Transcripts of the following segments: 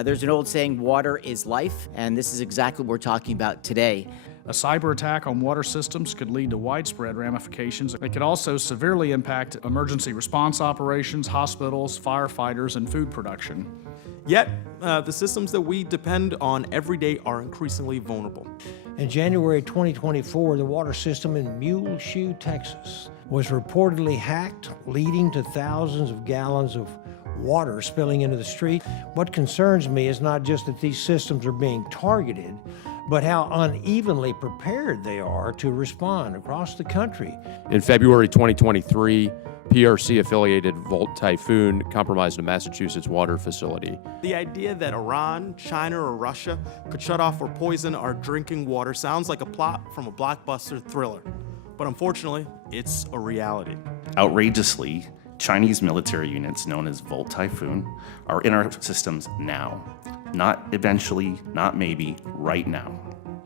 There's an old saying, water is life, and this is exactly what we're talking about today. A cyber attack on water systems could lead to widespread ramifications. It could also severely impact emergency response operations, hospitals, firefighters, and food production. Yet, the systems that we depend on every day are increasingly vulnerable. In January 2024, the water system in Muleshoe, Texas, was reportedly hacked, leading to thousands of gallons of water spilling into the street. What concerns me is not just that these systems are being targeted, but how unevenly prepared they are to respond across the country. In February 2023, PRC-affiliated Volt Typhoon compromised a Massachusetts water facility. The idea that Iran, China, or Russia could shut off or poison our drinking water sounds like a plot from a blockbuster thriller. But unfortunately, it's a reality. Outrageously, Chinese military units known as Volt Typhoon are in our systems now. Not eventually, not maybe, right now.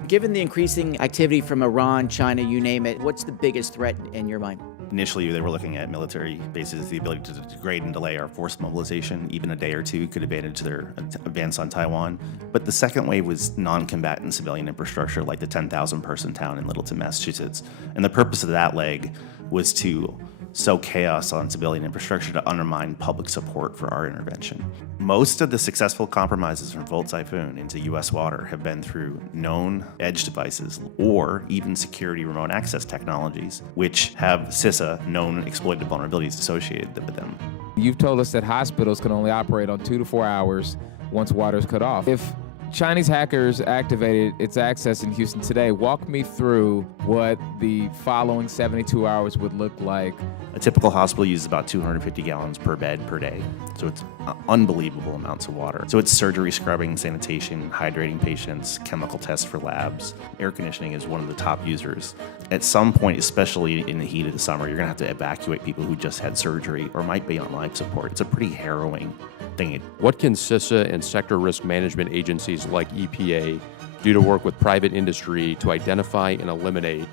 Given the increasing activity from Iran, China, you name it, what's the biggest threat in your mind? Initially, they were looking at military bases, the ability to degrade and delay our forced mobilization. Even a day or two could advantage their advance on Taiwan. But the second wave was non-combatant civilian infrastructure, like the 10,000-person town in Littleton, Massachusetts. And the purpose of that leg was to sow chaos on civilian infrastructure to undermine public support for our intervention. Most of the successful compromises from Volt Typhoon into U.S. water have been through known edge devices or even security remote access technologies, which have CISA, known exploited vulnerabilities associated with them. You've told us that hospitals can only operate on 2 to 4 hours once water is cut off. If Chinese hackers activated its access in Houston today, walk me through what the following 72 hours would look like. A typical hospital uses about 250 gallons per bed per day, so it's unbelievable amounts of water. So it's surgery, scrubbing, sanitation, hydrating patients, chemical tests for labs. Air conditioning is one of the top users. At some point, especially in the heat of the summer, you're gonna have to evacuate people who just had surgery or might be on life support. It's a pretty harrowing thing. What can CISA and sector risk management agencies like EPA do to work with private industry to identify and eliminate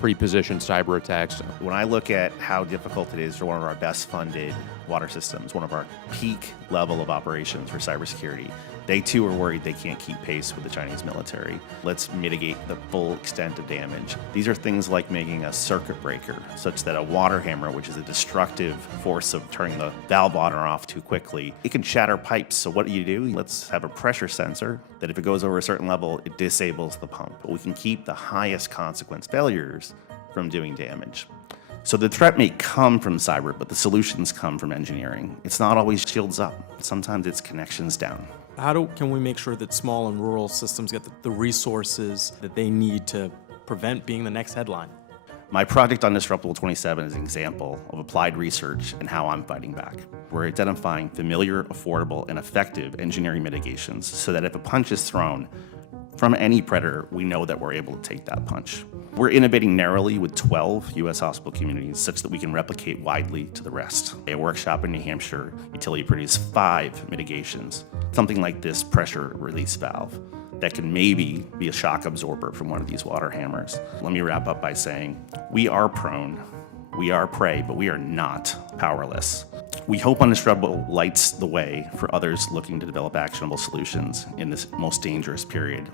pre-positioned cyber attacks? When I look at how difficult it is for one of our best funded water systems, one of our peak level of operations for cybersecurity, they too are worried they can't keep pace with the Chinese military. Let's mitigate the full extent of damage. These are things like making a circuit breaker such that a water hammer, which is a destructive force of turning the valve on or off too quickly, it can shatter pipes. So what do? Let's have a pressure sensor that if it goes over a certain level, it disables the pump. But we can keep the highest consequence failures from doing damage. So the threat may come from cyber, but the solutions come from engineering. It's not always shields up. Sometimes it's connections down. How can we make sure that small and rural systems get the resources that they need to prevent being the next headline? My project UnDisruptable27 is an example of applied research and how I'm fighting back. We're identifying familiar, affordable, and effective engineering mitigations so that if a punch is thrown from any predator, we know that we're able to take that punch. We're innovating narrowly with 12 U.S. hospital communities such that we can replicate widely to the rest. A workshop in New Hampshire, utility produced 5 mitigations. Something like this pressure release valve that can maybe be a shock absorber from one of these water hammers. Let me wrap up by saying, we are prone, we are prey, but we are not powerless. We hope UnDisruptable lights the way for others looking to develop actionable solutions in this most dangerous period.